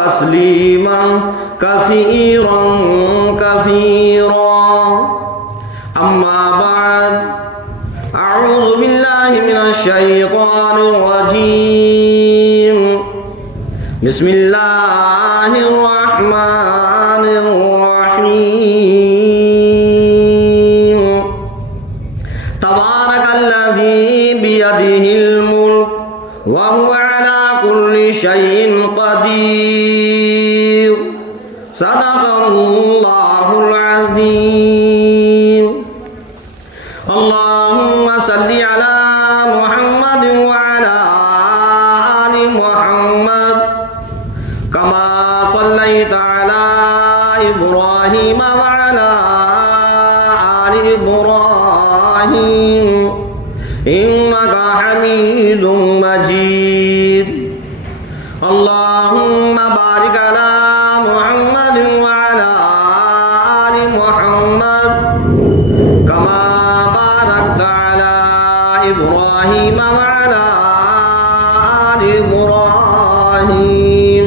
तस्लीमन कसीरन कसीरा। अम्मा बाद अऊज़ु बिल्लाहि मिनश शैतानिर रजीम। बिस्मिल्लाहिर रहमानिर रहीम। तबारकल्लज़ी बियदिहिल मुल्क व हुवा अला कुल्लि शैइन क़दीर। सदक़ल्लाहुल अज़ीम। अल्लाहुम्मा सल्लि अला मुहम्मद व अला आलि मुहम्मद कमा सल्लैता अला इब्राहीम व अला आलि इब्राहीम इन्नका हमीदुम मजीद। अल्लाहुम्मा बारिक अला मुहम्मद व अला आलि मुहम्मद कमा बारकता अला इब्राहीम व अला आलि इब्राहीम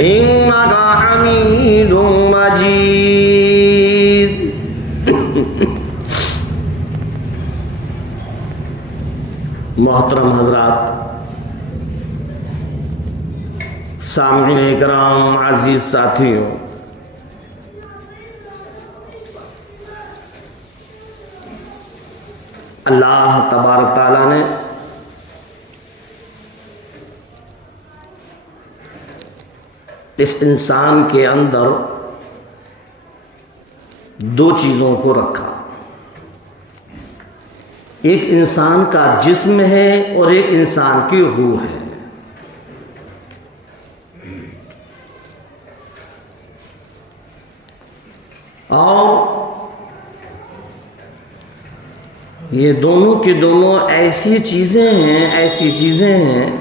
इन्नका हमीदुम मजीद। मोहतरम हजरात, सामईन इकराम, अजीज साथियों, अल्लाह तबारक ताला ने इस इंसान के अंदर दो चीज़ों को रखा। एक इंसान का जिस्म है और एक इंसान की रूह है। और ये दोनों के दोनों ऐसी चीज़ें हैं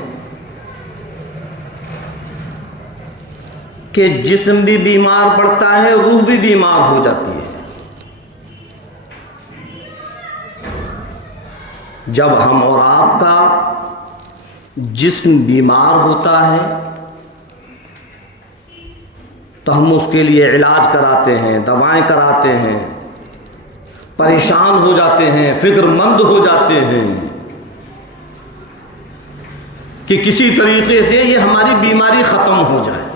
कि जिस्म भी बीमार पड़ता है, रूह भी बीमार हो जाती है। जब हम और आपका जिस्म बीमार होता है तो हम उसके लिए इलाज कराते हैं, दवाएं कराते हैं, परेशान हो जाते हैं, फिक्रमंद हो जाते हैं कि किसी तरीके से ये हमारी बीमारी ख़त्म हो जाए।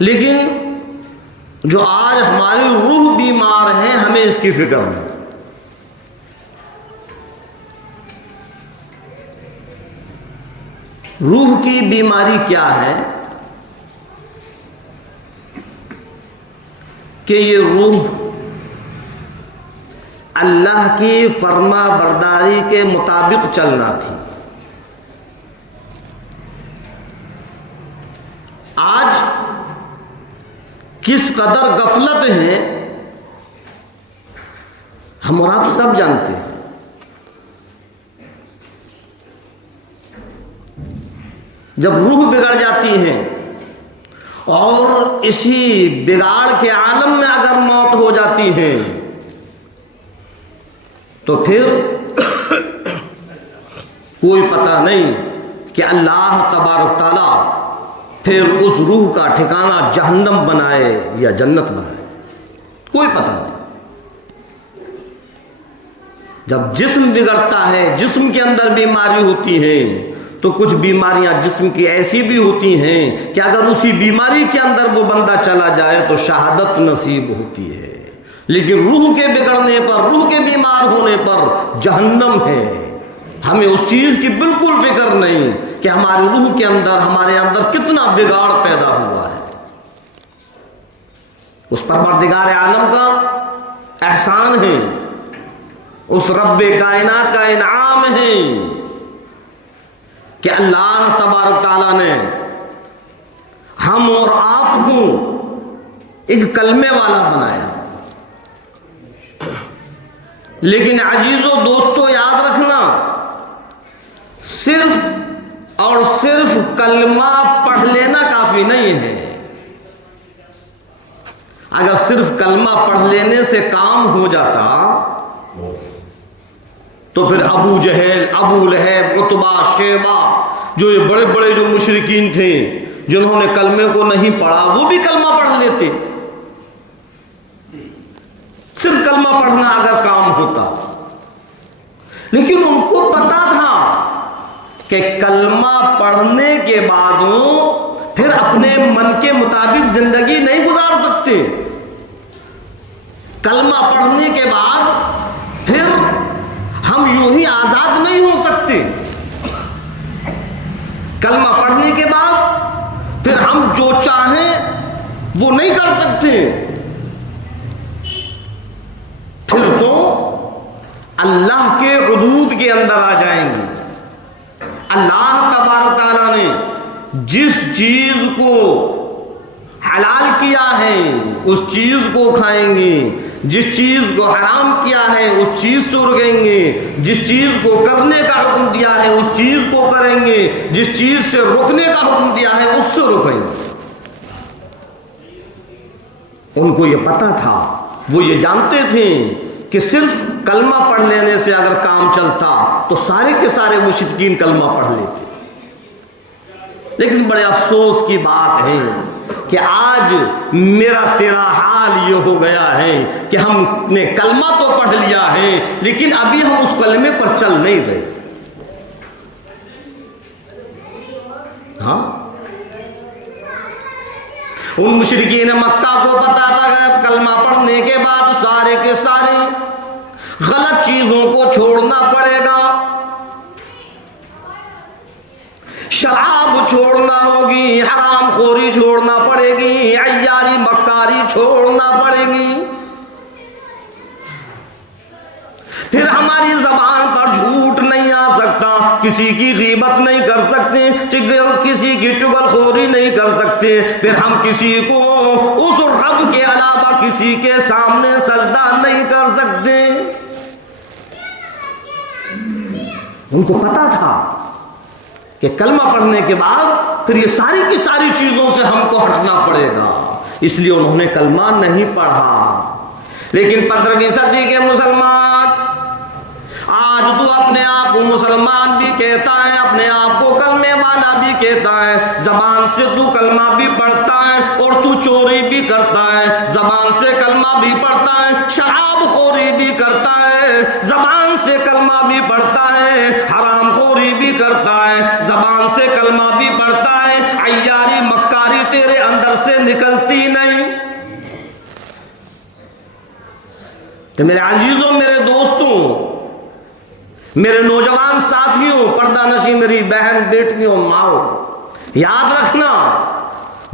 लेकिन जो आज हमारी रूह बीमार है, हमें इसकी फिक्र नहीं। रूह की बीमारी क्या है कि ये रूह अल्लाह की फर्मा बरदारी के मुताबिक चलना थी। आज किस कदर गफलत है हम और आप सब जानते हैं। जब रूह बिगड़ जाती है और इसी बिगाड़ के आलम में अगर मौत हो जाती है तो फिर कोई पता नहीं कि अल्लाह तबारक ताला फिर उस रूह का ठिकाना जहन्नम बनाए या जन्नत बनाए, कोई पता नहीं। जब जिस्म बिगड़ता है, जिस्म के अंदर बीमारी होती है, तो कुछ बीमारियां जिस्म की ऐसी भी होती हैं कि अगर उसी बीमारी के अंदर वो बंदा चला जाए तो शहादत नसीब होती है। लेकिन रूह के बिगड़ने पर, रूह के बीमार होने पर जहन्नम है। हमें उस चीज़ की बिल्कुल फिक्र नहीं कि हमारी रूह के अंदर, हमारे अंदर कितना बिगाड़ पैदा हुआ है। उस परवरदिगार आलम का एहसान है, उस रब्बे कायनात का इनाम है कि अल्लाह तबारक ताला ने हम और आपको एक कलमे वाला बनाया। लेकिन अजीजों, दोस्तों, याद रखना, सिर्फ और सिर्फ कलमा पढ़ लेना काफी नहीं है। अगर सिर्फ कलमा पढ़ लेने से काम हो जाता तो फिर अबू जहल, अबू लहब, उतबा, शेबा, जो ये बड़े बड़े जो मुशरिकीन थे जिन्होंने कलमे को नहीं पढ़ा, वो भी कलमा पढ़ लेते। सिर्फ कलमा पढ़ना अगर काम होता, लेकिन उनको पता था कि कलमा पढ़ने के बाद फिर अपने मन के मुताबिक जिंदगी नहीं गुजार सकते। कलमा पढ़ने के बाद फिर हम यूं ही आजाद नहीं हो सकते। कलमा पढ़ने के बाद फिर हम जो चाहें वो नहीं कर सकते। फिर तो अल्लाह के हुदूद के अंदर आ जाएंगे। अल्लाह तबारक तआला ने जिस चीज को हलाल किया है उस चीज को खाएंगे, जिस चीज को हराम किया है उस चीज से रुकेंगे, जिस चीज को करने का हुक्म दिया है उस चीज को करेंगे, जिस चीज से रुकने का हुक्म दिया है उससे रुकेंगे। उनको ये पता था, वो ये जानते थे कि सिर्फ कलमा पढ़ लेने से अगर काम चलता तो सारे के सारे मुशरिकीन कलमा पढ़ लेते। लेकिन बड़े अफसोस की बात है कि आज मेरा तेरा हाल ये हो गया है कि हमने कलमा तो पढ़ लिया है लेकिन अभी हम उस कलमे पर चल नहीं रहे। हाँ, उन मुशरिकीन मक्का को पता था कि कलमा पढ़ने के बाद सारे के सारे गलत चीजों को छोड़ना पड़ेगा। शराब छोड़ना होगी, हराम खोरी छोड़ना पड़ेगी, अय्यारी मक्कारी छोड़ना पड़ेगी। फिर हमारी जबान पर झूठ नहीं आ सकता, किसी की गीबत नहीं कर सकते, किसी की चुगलखोरी नहीं कर सकते। फिर हम किसी को उस रब के अलावा किसी के सामने सजदा नहीं कर सकते। उनको पता था कि कलमा पढ़ने के बाद फिर ये सारी की सारी चीजों से हमको हटना पड़ेगा, इसलिए उन्होंने कलमा नहीं पढ़ा। लेकिन 15वीं सदी के मुसलमान आज तू अपने आप को मुसलमान भी कहता है, अपने आप को कलमे वाला भी कहता है, जबान से तू कलमा भी पढ़ता है और तू चोरी भी करता है, जबान से कलमा भी पढ़ता है, शराब खोरी भी करता है, जबान से कलमा भी पढ़ता है, हराम खोरी भी करता है, जबान से कलमा भी पढ़ता है, अय्यारी मक्कारी तेरे अंदर से निकलती नहीं। तो मेरे अजीजों, मेरे दोस्तों, मेरे नौजवान साथियों, पर्दा नशी मेरी बहन बेटियों, माओ, याद रखना,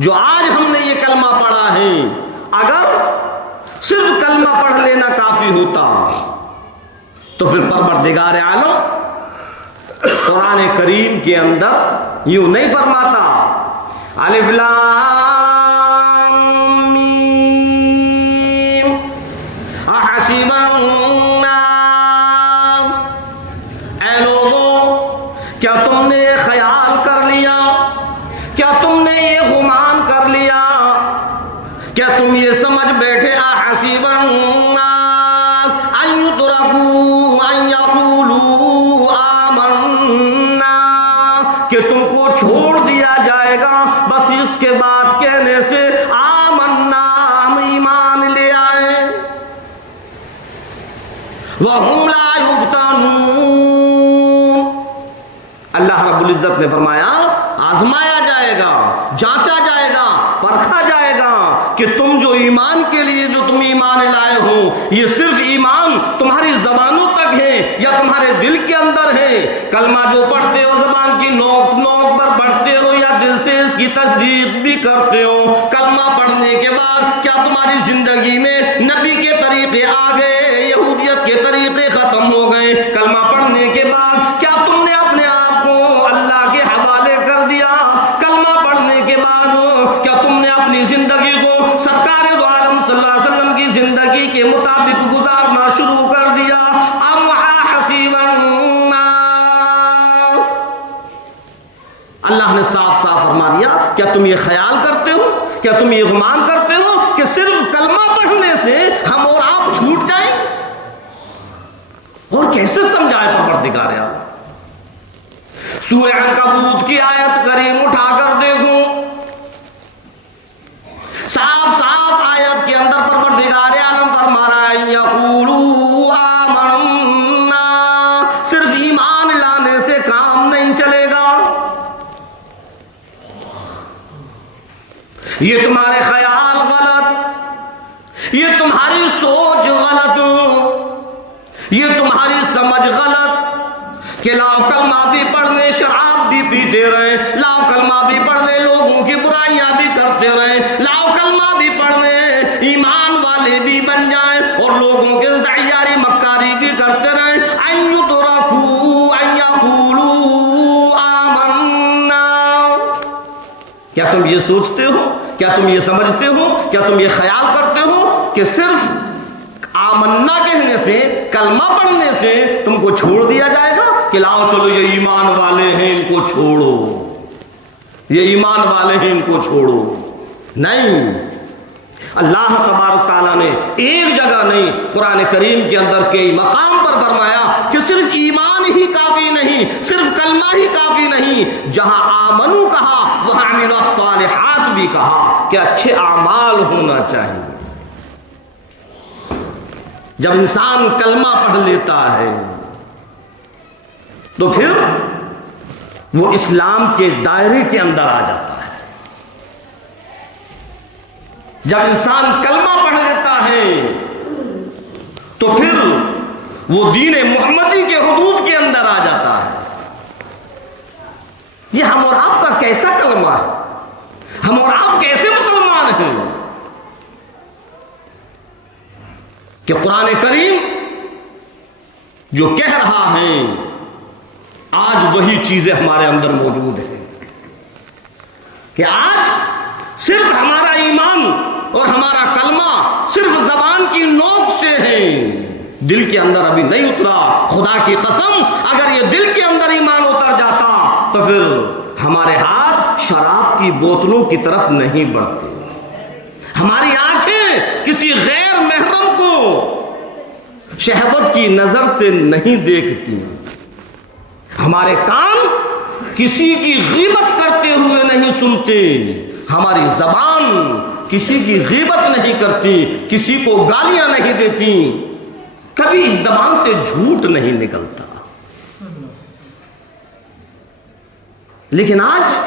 जो आज हमने ये कलमा पढ़ा है, अगर सिर्फ कलमा पढ़ लेना काफी होता तो फिर परवरदिगार आलम कुरान करीम के अंदर यूं नहीं फरमाता अलिफ लाम मीम अहसिबन नास, ऐ लोगों क्या तुमने ख्याल कर लिया, क्या तुमने ये गुमान कर लिया, क्या तुम ये समझ बैठे अहसिबन नास अन युतरकू अन यक़ूलू आमन्ना, कि तुमको छोड़ दिया जाएगा बस इसके बाद कहने से आमन्ना, हम ईमान ले आए, वहुम ला युफ्तनून। अल्लाह रब्बुल इज्जत ने फरमाया आजमाया जाएगा, जांचा जाएगा, परखा जाएगा कि तुम जो ईमान के लिए जो तुम ईमान लाए हो, ये सिर्फ ईमान तुम्हारी जबानों तक है या तुम्हारे दिल के अंदर है। कलमा जो पढ़ते हो जबान की नोक नोक पर पढ़ते हो या दिल से इसकी तस्दीक भी करते हो, कलमा पढ़ने के बाद क्या तुम्हारी जिंदगी में नबी के तरीके आ गए, यहूदियत के तरीके खत्म हो गए? कलमा पढ़ने के बाद क्या तुमने अपने आप को अल्लाह के हवाले कर दिया? कलमा पढ़ने के बाद क्या तुमने अपनी जिंदगी को सरकार दो आलम सल्लल्लाहु अलैहि वसल्लम की जिंदगी के मुताबिक गुजारना शुरू कर दिया? अम हसीबन नास, अल्लाह ने साफ साफ फरमा दिया, क्या तुम ये ख्याल करते हो, क्या तुम ये गुमान करते हो कि सिर्फ कलमा पढ़ने से हम और आप छूट जाएं? और कैसे समझाए परवरदिगार आलम। सूरह अनकबूत की आयत करीम उठाकर देखो, साफ साफ आयत के अंदर परवरदिगार आलम फरमा रहा है यक़ूलू आमन्ना, सिर्फ ईमान लाने से काम नहीं चलेगा। ये तुम्हारे ख्याल गलत, ये तुम्हारी सोच गलत, ये तुम्हारी समझ गलत कि लाओ कलमा भी पढ़ने शराब भी पीते रहे, लाओ कलमा भी पढ़ने लोगों की बुराइयां भी करते रहे, लाओ कलमा भी पढ़ने ईमान वाले भी बन जाएं और लोगों के तैयारी मक्कारी भी करते रहे। अय्यु तो रखू अय्यक़ूलू आमन्ना। क्या तुम ये सोचते हो, क्या तुम ये समझते हो, क्या तुम ये ख्याल करते हो कि सिर्फ आमन्ना कहने से, कलमा पढ़ने से तुमको छोड़ दिया जाएगा कि लाओ चलो ये ईमान वाले हैं इनको छोड़ो, ये ईमान वाले हैं इनको छोड़ो? नहीं, अल्लाह तबारक ताला ने एक जगह नहीं कुरान करीम के अंदर के मकाम पर फरमाया कि सिर्फ ईमान ही काफी नहीं, सिर्फ कलमा ही काफी नहीं, जहां आमनू कहा वहां अमीनुस सालिहात भी कहा कि अच्छे आमाल होना चाहिए। जब इंसान कलमा पढ़ लेता है तो फिर वो इस्लाम के दायरे के अंदर आ जाता है। जब इंसान कलमा पढ़ लेता है तो फिर वो दीन मोहम्मदी के हुदूद के अंदर आ जाता है। ये हम और आपका कैसा कलमा है, हम और आप कैसे मुसलमान हैं कि कुरान करीम जो कह रहा है आज वही चीजें हमारे अंदर मौजूद है कि आज सिर्फ हमारा ईमान और हमारा कलमा सिर्फ जबान की नोक से है, दिल के अंदर अभी नहीं उतरा। खुदा की कसम अगर ये दिल के अंदर ईमान उतर जाता तो फिर हमारे हाथ शराब की बोतलों की तरफ नहीं बढ़ते, हमारी आंखें किसी गैर महरम को शहवत की नजर से नहीं देखती, हमारे कान किसी की गीबत करते हुए नहीं सुनते, हमारी जबान किसी की गीबत नहीं करती, किसी को गालियां नहीं देती, कभी इस जबान से झूठ नहीं निकलता। लेकिन आज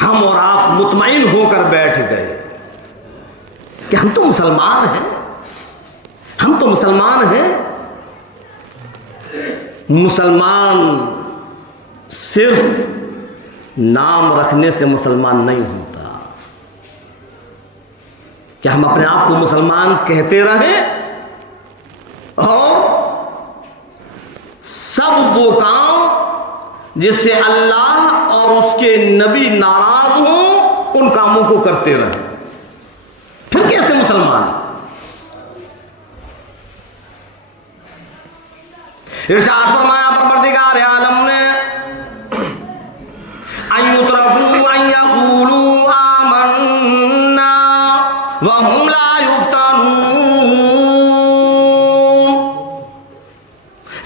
हम और आप मुतमईन होकर बैठ गए कि हम तो मुसलमान हैं, हम तो मुसलमान हैं। मुसलमान सिर्फ नाम रखने से मुसलमान नहीं होता। क्या हम अपने आप को मुसलमान कहते रहें और सब वो काम जिससे अल्लाह और उसके नबी नाराज हों उन कामों को करते रहें, फिर कैसे मुसलमान? इरशाद फरमाया परवरदिगार आलम ने अय्युतरफू अय्यक़ूलू आमन्ना व हुम ला युफ्तनून।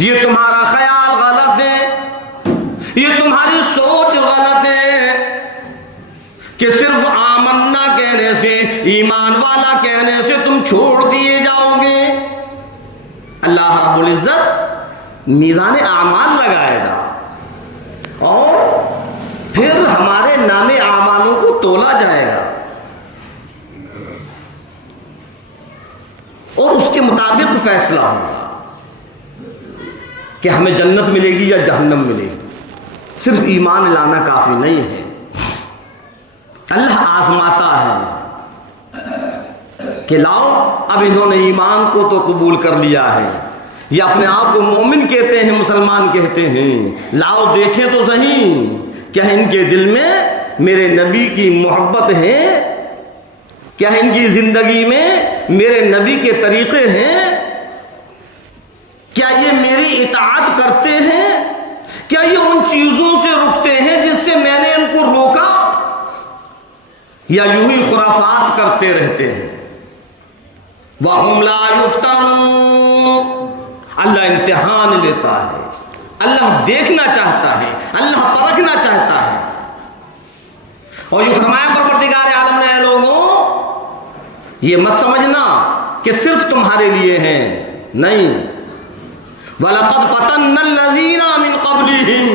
ये तुम्हारा ख्याल गलत है, ये तुम्हारी सोच गलत है कि सिर्फ आमन्ना कहने से, ईमान वाला कहने से तुम छोड़ दिए जाओगे। अल्लाह रब्बुल इज्जत मीज़ान आमाल लगाएगा और फिर हमारे नामे आमालों को तोला जाएगा और उसके मुताबिक फैसला होगा कि हमें जन्नत मिलेगी या जहन्नम मिलेगी। सिर्फ ईमान लाना काफी नहीं है, अल्लाह आजमाता है कि लाओ अब इन्होंने ईमान को तो कबूल कर लिया है, ये अपने आप को मोमिन कहते हैं, मुसलमान कहते हैं, लाओ देखें तो सही क्या इनके दिल में मेरे नबी की मोहब्बत है, क्या इनकी जिंदगी में मेरे नबी के तरीके हैं, क्या ये मेरी इताअत करते हैं, क्या ये उन चीजों से रुकते हैं जिससे मैंने इनको रोका, या यूं ही खुराफात करते रहते हैं। वहुम ला युफ्तनून, अल्लाह इम्तिहान लेता है, अल्लाह देखना चाहता है, अल्लाह परखना चाहता है। और यूं फरमाया परवरदिगार आलम ने, लोगों ये मत समझना कि सिर्फ तुम्हारे लिए है, नहीं। वलक़द फ़तन्नल्लज़ीना मिन क़ब्लिहिम,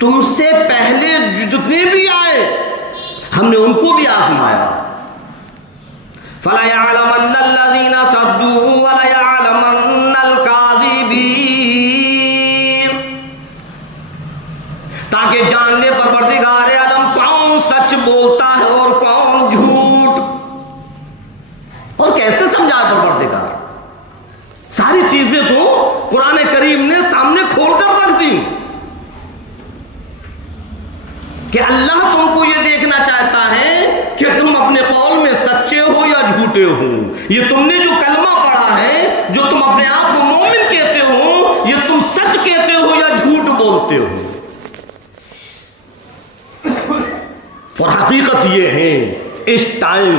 तुमसे पहले जितने भी आए हमने उनको भी आजमाया। फलयअलमन्नल्लज़ीना सद्दू वलयअलमन्नल काज़िबीन, ताकि जान ले परवरदिगार आलम कौन सच बोलता है और कौन झूठ। और कैसे समझा परवरदिगार, सारी चीजें तो कुरान करीम ने सामने खोलकर रख दी कि अल्लाह तुमको यह देखना चाहता है कि तुम अपने कौल में सच्चे हो या झूठे हो। ये तुमने जो कलमा पढ़ा है, जो तुम अपने आप को मोमिन कहते हो, ये तुम सच कहते हो या झूठ बोलते हो। और हकीकत ये है, इस टाइम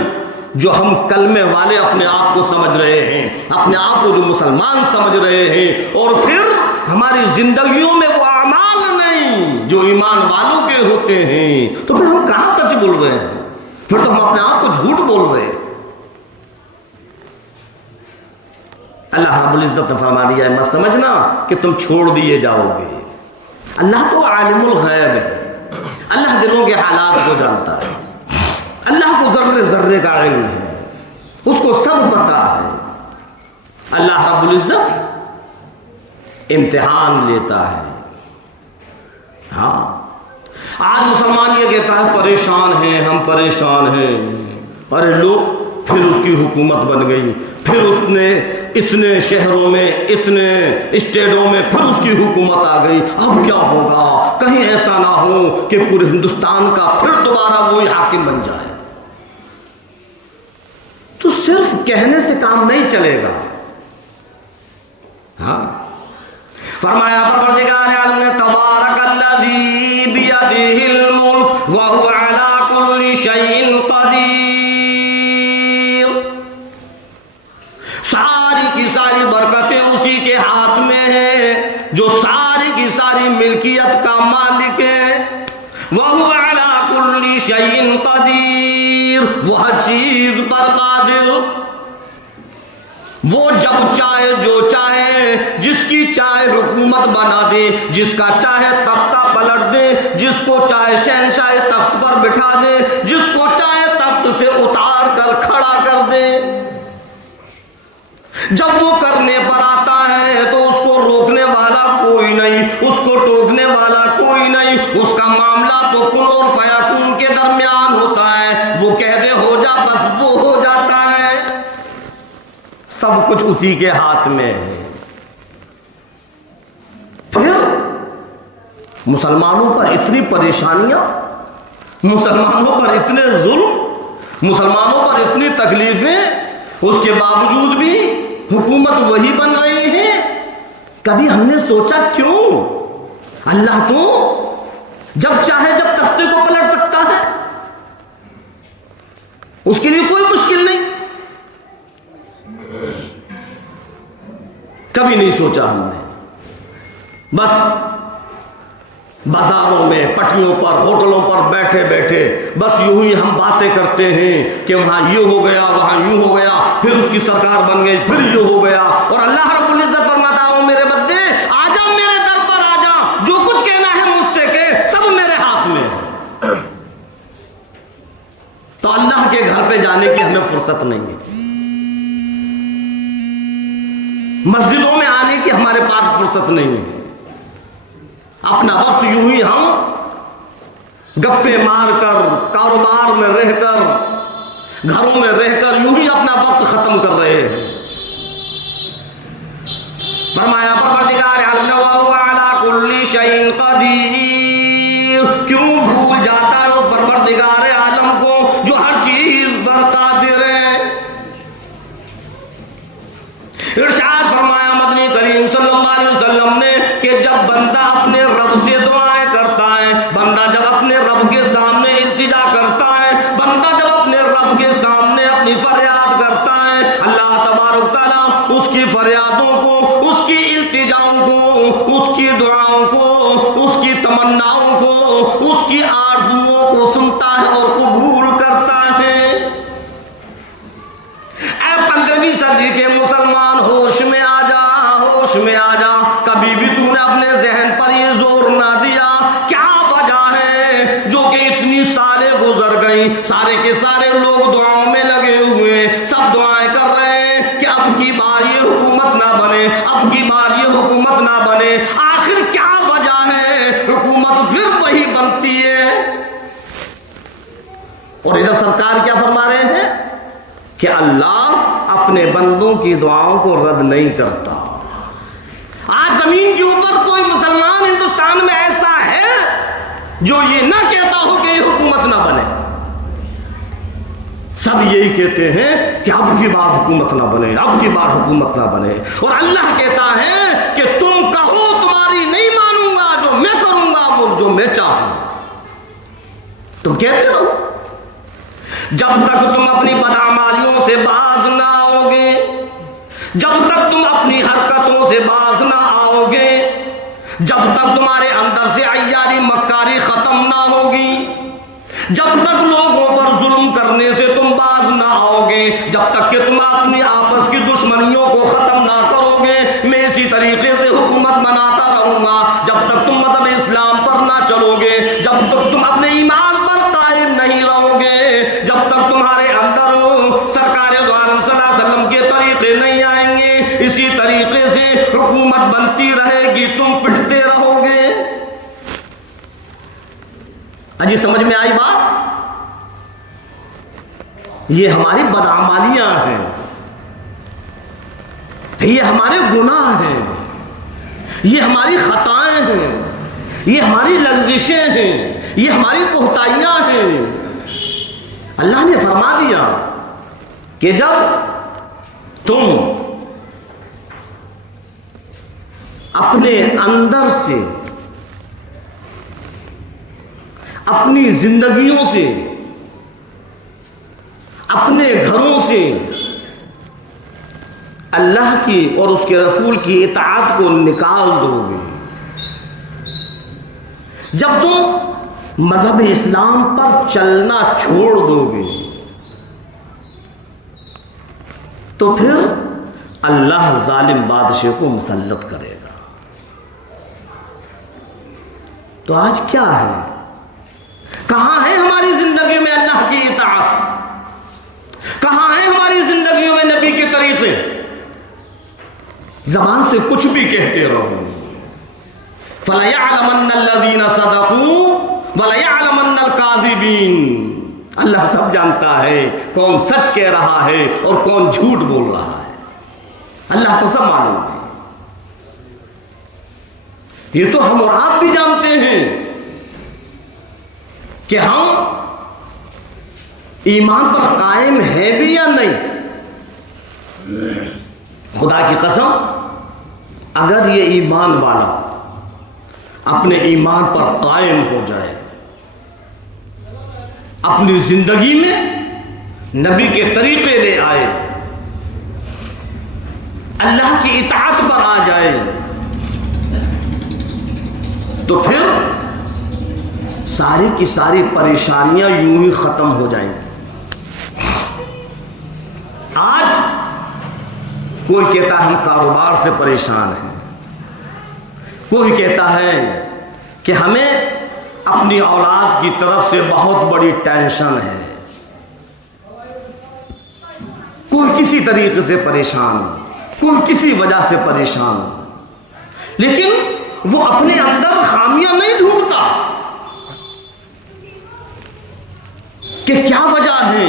जो हम कलमे वाले अपने आप को समझ रहे हैं, अपने आप को जो मुसलमान समझ रहे हैं, और फिर हमारी जिंदगियों में वो अमाल नहीं जो ईमान वालों के होते हैं, तो फिर हम कहां सच बोल रहे हैं? फिर तो हम अपने आप को झूठ बोल रहे हैं। अल्लाह रब्बुल इज्जत ने फरमा दिया है, मत समझना कि तुम छोड़ दिए जाओगे। अल्लाह तो आलिमुल गैब है, अल्लाह दिलों के हालात को जानता है, अल्लाह को जर्रे जर्रे का इल्म है, उसको सब पता है। अल्लाह रब्बुल इज्जत इम्तिहान लेता है। हाँ, आज मुसलमान ये कहता है परेशान हैं, हम परेशान हैं। अरे लो, फिर उसकी हुकूमत बन गई, फिर उसने इतने शहरों में, इतने स्टेटों में फिर उसकी हुकूमत आ गई। अब क्या होगा? कहीं ऐसा ना हो कि पूरे हिंदुस्तान का फिर दोबारा वही हाकिम बन जाए। तो सिर्फ कहने से काम नहीं चलेगा। हाँ, फरमाया परवरदिगार आलम ने, तबारकल्लज़ी बियदिहिल मुल्क व हुवा अला कुल्लि शैइन क़दीर। सारी की सारी बरकतें उसी के हाथ में है, जो सारी की सारी मिल्कियत का मालिक है। व हुवा अला कुल्लि शैइन क़दीर, वो हर चीज पर कादिर। वो जब चाहे, जो चाहे, जिसकी चाहे हुकूमत बना दे, जिसका चाहे तख्ता पलट दे, जिसको चाहे शहंशाह तख्त पर बिठा दे, जिसको चाहे तख्त से उतार कर खड़ा कर दे। जब वो करने पर आता है तो उसको रोकने वाला कोई नहीं, उसको टोकने वाला कोई नहीं। उसका मामला तो कुन और फयाकुन के दरमियान होता है। वो कह दे हो जा, बस वो हो जाता है। सब कुछ उसी के हाथ में है। फिर मुसलमानों पर इतनी परेशानियां, मुसलमानों पर इतने जुल्म, मुसलमानों पर इतनी तकलीफें, उसके बावजूद भी हुकूमत वही बन रही है। कभी हमने सोचा क्यों? अल्लाह तो जब चाहे जब तख्ते को पलट सकता है, उसके लिए कोई मुश्किल नहीं। कभी नहीं सोचा हमने। बस बाजारों में, पटरियों पर, होटलों पर बैठे बैठे बस यूं ही हम बातें करते हैं कि वहां ये हो गया, वहां यूं हो गया, फिर उसकी सरकार बन गई, फिर ये हो गया। और अल्लाह रब्बुल इज्जत फरमाता हूं, मेरे बंदे आजा, मेरे दर पर आजा, जो कुछ कहना है मुझसे के, सब मेरे हाथ में है। तो अल्लाह के घर पे जाने की हमें फुर्सत नहीं है, मस्जिदों में आने की हमारे पास फुर्सत नहीं है। अपना वक्त यूं ही हम गप्पे मारकर, कारोबार में रहकर, घरों में रहकर यूं ही अपना वक्त खत्म कर रहे हैं। फरमाया परवरदिगार आलम ने, व हुवा अला कुल्लि शैइन क़दीर। क्यों भूल जाता है उस परवरदिगार आलम को जो हर चीज पर कादिर है। इरशाद फरमाया मदनी करीम सल्लल्लाहु अलैहि वसल्लम ने कि जब बंदा अपने रब से दुआएं करता है, बंदा जब अपने रब के सामने इल्तिजा करता है, बंदा जब अपने रब के सामने अपनी फरियाद करता है, अल्लाह तबारक तआला उसकी फरियादों को, उसकी इल्तिजाओं को, उसकी दुआओं को, उसकी तमन्नाओं को, उसकी आरज़ुओं को सुनता है और कबूल करता है। 15वीं सदी के मुसलमान, होश में आ जा, होश में आ जा। कभी भी तूने अपने जहन पर ये जोर ना दिया क्या वजह है जो कि इतनी सालें गुजर गई, सारे के सारे लोग दुआओं में लगे हुए, सब दुआएं कर रहे हैं कि अब की बार ये हुकूमत ना बने, अब की बार ये हुकूमत ना बने। आखिर क्या वजह है, हुकूमत फिर वही बनती है। और इधर सरकार क्या फरमा रहे हैं कि अल्लाह अपने बंदों की दुआओं को रद्द नहीं करता। आज जमीन के ऊपर कोई मुसलमान हिंदुस्तान में ऐसा है जो ये ना कहता हो कि ये हुकूमत ना बने। सब यही कहते हैं कि अब की बार हुकूमत ना बने, अब की बार हुकूमत ना बने। और अल्लाह कहता है कि तुम कहो तुम्हारी नहीं मानूंगा, जो मैं करूंगा वो जो मैं चाहूंगा। तुम कहते रहो जब तक तुम अपनी बदअमालियों से बाज ना आओगे, जब तक तुम अपनी हरकतों से बाज ना आओगे, जब तक तुम्हारे अंदर से अय्यारी मक्कारी खत्म ना होगी, जब तक लोगों पर जुल्म करने से तुम बाज ना आओगे, जब तक कि तुम अपनी आपस की दुश्मनियों को खत्म ना करोगे, मैं इसी तरीके से हुकूमत बनाता रहूंगा। जब तक तुम मज़हब इस्लाम पर ना चलोगे, जब तक तुम अपने ईमान पर कायम नहीं रहोगे, जब तक तुम्हारे अंदर सरकार दो आलम सल्लल्लाहु अलैहि वसल्लम के तरीके नहीं आएंगे, इसी तरीके से हुकूमत बनती रहेगी, तुम पिटते रहोगे। अजी समझ में आई बात? ये हमारी बदअमालियां हैं, ये हमारे गुनाह हैं, ये हमारी खताएं हैं, ये हमारी लग़ज़िशें हैं, ये हमारी कोताहियां हैं। अल्लाह ने फरमा दिया कि जब तुम अपने अंदर से, अपनी जिंदगियों से, अपने घरों से अल्लाह की और उसके रसूल की इताअत को निकाल दोगे, जब तुम मजहब इस्लाम पर चलना छोड़ दोगे, तो फिर अल्लाह जालिम बादशाह को मुसल्लत करेगा। तो आज क्या है, कहां है हमारी जिंदगी में अल्लाह की इताअत, कहां है हमारी जिंदगियों में नबी के तरीके? जबान से कुछ भी कहते रहो। फला यअलमन्नल्लज़ीना सदक़ू वला यअलमन्नल काज़िबीन। अल्लाह सब जानता है कौन सच कह रहा है और कौन झूठ बोल रहा है। अल्लाह को सब मालूम है। ये तो हम और आप भी जानते हैं कि हम ईमान पर कायम है भी या नहीं। खुदा की कसम, अगर ये ईमान वाला अपने ईमान पर कायम हो जाए, अपनी जिंदगी में नबी के तरीके ले आए, अल्लाह की इताअत पर आ जाए, तो फिर सारी की सारी परेशानियां यूं ही खत्म हो जाएंगी। आज कोई कहता है हम कारोबार से परेशान हैं, कोई कहता है कि हमें अपनी औलाद की तरफ से बहुत बड़ी टेंशन है, कोई किसी तरीके से परेशान, कोई किसी वजह से परेशान, लेकिन वो अपने अंदर खामियां नहीं ढूंढता कि क्या वजह है,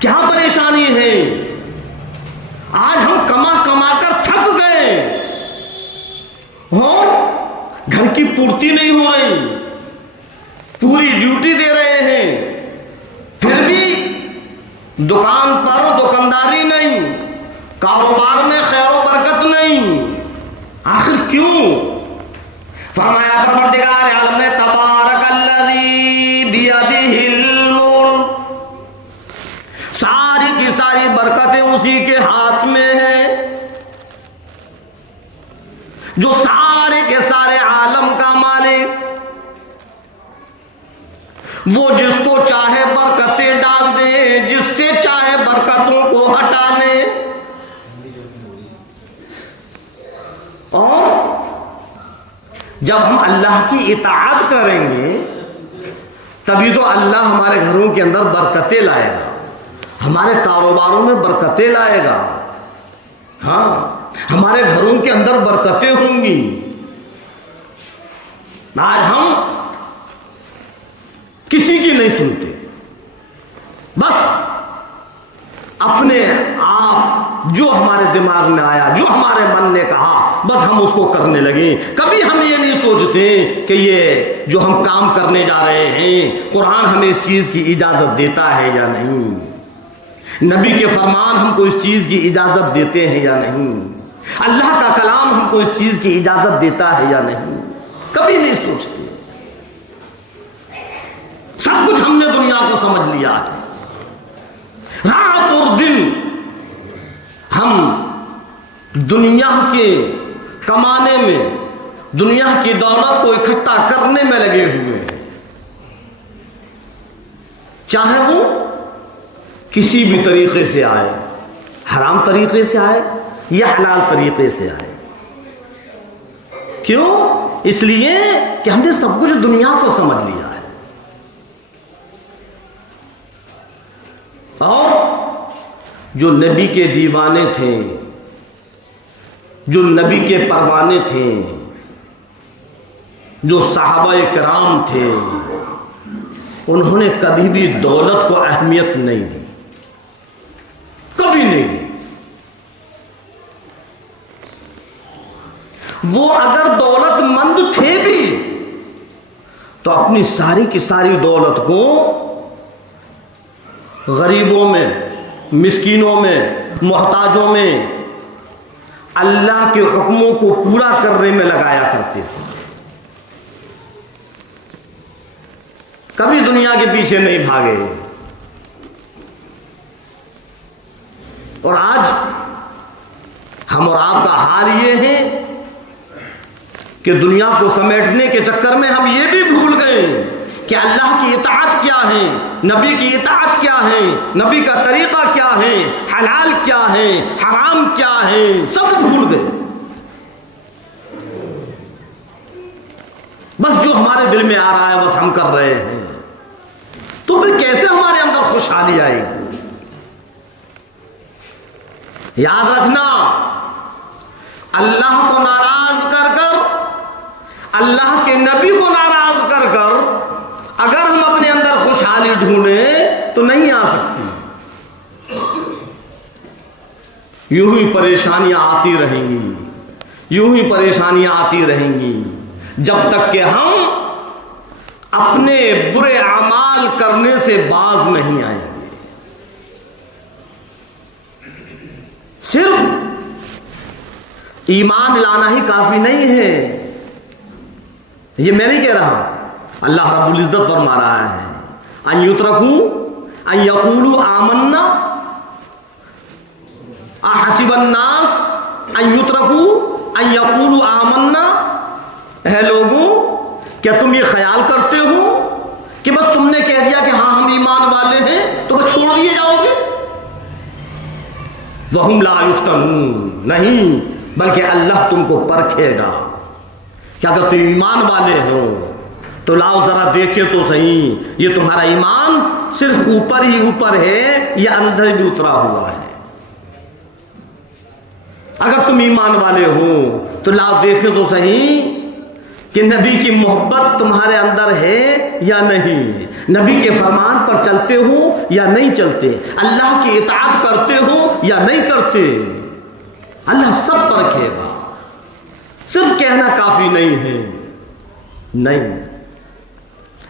क्या परेशानी है। आज हम कमा कमा कर थक गए हो, घर की पूर्ति नहीं हो रही, पूरी ड्यूटी दे रहे हैं, फिर भी दुकान पर दुकानदारी नहीं, कारोबार में खैर बरकत नहीं। आखिर क्यों? फरमाया परवरदिगार आलम ने तबारकल्लज़ी बियदिहिल मुल्क सारी बरकतें उसी के हाथ में है, जो सारे के सारे आलम का मालिक। वो जिसको चाहे बरकतें डाल दे, जिससे चाहे बरकतों को हटा ले। और जब हम अल्लाह की इताअत करेंगे तभी तो अल्लाह हमारे घरों के अंदर बरकतें लाएगा, हमारे कारोबारों में बरकतें लाएगा। हाँ, हमारे घरों के अंदर बरकतें होंगी। आज हम किसी की नहीं सुनते, बस अपने आप जो हमारे दिमाग में आया, जो हमारे मन ने कहा, बस हम उसको करने लगे। कभी हम ये नहीं सोचते कि ये जो हम काम करने जा रहे हैं, कुरान हमें इस चीज की इजाजत देता है या नहीं, नबी के फरमान हमको इस चीज की इजाजत देते हैं या नहीं, अल्लाह का कलाम हमको इस चीज की इजाजत देता है या नहीं, कभी नहीं सोचते। सब कुछ हमने दुनिया को समझ लिया है। रात और दिन हम दुनिया के कमाने में, दुनिया की दौलत को इकट्ठा करने में लगे हुए हैं, चाहे वो किसी भी तरीके से आए, हराम तरीके से आए या हलाल तरीके से आए। क्यों? इसलिए कि हमने सब कुछ दुनिया को समझ लिया है। और जो नबी के दीवाने थे, जो नबी के परवाने थे, जो सहाबा किराम थे, उन्होंने कभी भी दौलत को अहमियत नहीं दी, कभी नहीं दी। वो अगर दौलतमंद थे भी तो अपनी सारी की सारी दौलत को गरीबों में, मिस्कीनों में, मोहताजों में अल्लाह के हुक्मों को पूरा करने में लगाया करते थे। कभी दुनिया के पीछे नहीं भागे। और आज हम और आपका हाल ये है कि दुनिया को समेटने के चक्कर में हम ये भी भूल गए कि अल्लाह की इताअत क्या है, नबी की इताअत क्या है, नबी का तरीका क्या है, हलाल क्या है, हराम क्या है, सब भूल गए। बस जो हमारे दिल में आ रहा है बस हम कर रहे हैं। तो फिर कैसे हमारे अंदर खुशहाली आएगी? याद रखना, अल्लाह को नाराज कर कर, अल्लाह के नबी को नाराज कर कर अगर हम अपने अंदर खुशहाली ढूंढें तो नहीं आ सकती। यूं ही परेशानियां आती रहेंगी, यूं ही परेशानियां आती रहेंगी जब तक कि हम अपने बुरे अमाल करने से बाज नहीं आएंगे। सिर्फ ईमान लाना ही काफी नहीं है, ये मैं नहीं कह रहा, अल्लाह रब्बुल इज्जत फरमा रहा है, अन युतरकू अन यकूलू आमन्ना अहसिबन नास अन युतरकू अन यकूलू आमन्ना। है लोगों, क्या तुम ये ख्याल करते हो कि बस तुमने कह दिया कि हाँ हम ईमान वाले हैं तो बस छोड़ दिए जाओगे? वहुम ला युफ्तनून, नहीं, बल्कि अल्लाह तुमको परखेगा कि अगर तुम ईमान वाले हो तो लाओ जरा देखे तो सही, ये तुम्हारा ईमान सिर्फ ऊपर ही ऊपर है या अंदर भी उतरा हुआ है। अगर तुम ईमान वाले हो तो लाओ देखे तो सही कि नबी की मोहब्बत तुम्हारे अंदर है या नहीं, नबी के फरमान पर चलते हो या नहीं चलते, अल्लाह की इताअत करते हो या नहीं करते। अल्लाह सब परखेगा। सिर्फ कहना काफी नहीं है, नहीं,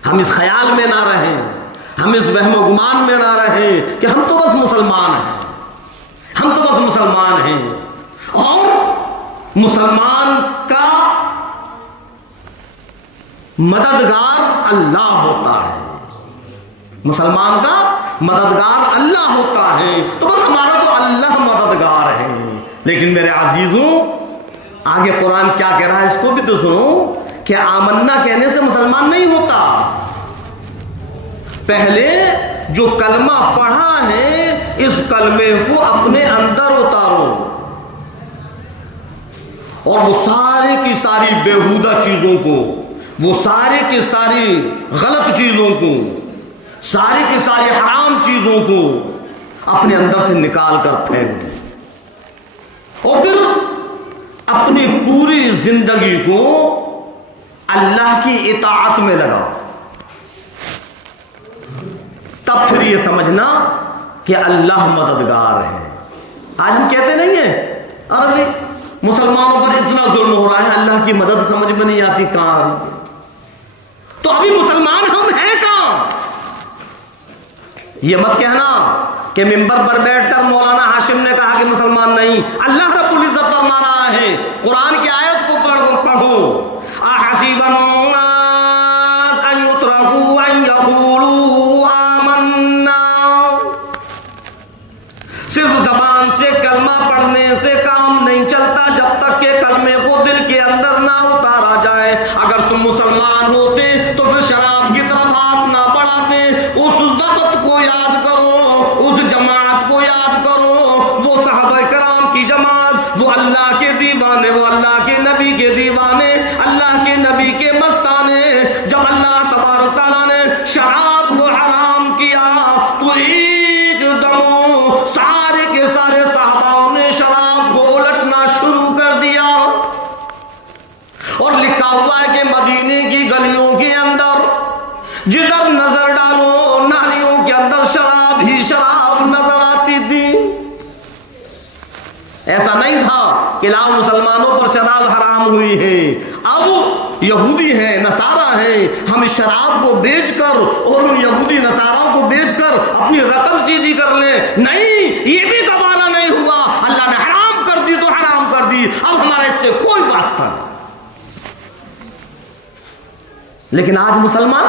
हम इस ख्याल में ना रहें, हम इस वहम गुमान में ना रहें कि हम तो बस मुसलमान हैं, हम तो बस मुसलमान हैं। और मुसलमान का मददगार अल्लाह होता है, मुसलमान का मददगार अल्लाह होता है, तो बस हमारा तो अल्लाह मददगार है। लेकिन मेरे अजीजों, आगे कुरान क्या कह रहा है इसको भी तो सुनो कि आमन्ना कहने से मुसलमान नहीं होता। पहले जो कलमा पढ़ा है इस कलमे को अपने अंदर उतारो और वो सारे की सारी बेहुदा चीजों को, वो सारे की सारी गलत चीजों को, सारी की सारी हराम चीजों को अपने अंदर से निकाल कर फेंक दो और फिर अपनी पूरी जिंदगी को अल्लाह की इताअत में लगाओ। तब फिर ये समझना कि अल्लाह मददगार है। आज हम कहते नहीं है, अरे भाई मुसलमानों पर इतना जुल्म हो रहा है, अल्लाह की मदद समझ में नहीं आती कहां आ रही है। तो अभी मुसलमान हम हैं कहां? ये मत कहना कि मिंबर पर बैठकर मौलाना हाशिम ने कहा कि मुसलमान नहीं। अल्लाह रब्बुल इज्जत फरमा रहा है, कुरान की आयत को पढ़ो। अहसीबन नास अन युतरकू अन यक़ूलू आमन्ना। सिर्फ जबान से कलमा पढ़ने से काम नहीं चलता जब तक के कलमे को दिल के अंदर ना उतारा जाए। अगर तुम मुसलमान होते तो फिर शराब की तरफ हाथ ना बढ़ाते। उस वक्त को याद करो, उस जमात को याद करो, वो सहाबा कराम की जमात, वो अल्लाह के दीवाने, वो अल्लाह के नबी के दीवाने, अल्लाह के नबी के मस्ताने। जब अल्लाह तबारक तआला ने शराब को हराम किया तो एकदम सारे के सारे सहाबाओं ने शराब को उलटना शुरू कर दिया। और लिखा हुआ है कि मदीने की गलियों के अंदर जिधर नजर डालो नालियों के अंदर शराब ही शराब नजर आती थी। ऐसा नहीं था कि लाओ मुसलमानों पर शराब हराम हुई है, अब यहूदी है नसारा है, हम इस शराब को बेचकर और उन यहूदी नसाराओं को बेचकर अपनी रकम सीधी कर ले। नहीं, ये भी गवाना नहीं हुआ। अल्लाह ने हराम कर दी तो हराम कर दी, अब हमारा इससे कोई वास्ता नहीं। लेकिन आज मुसलमान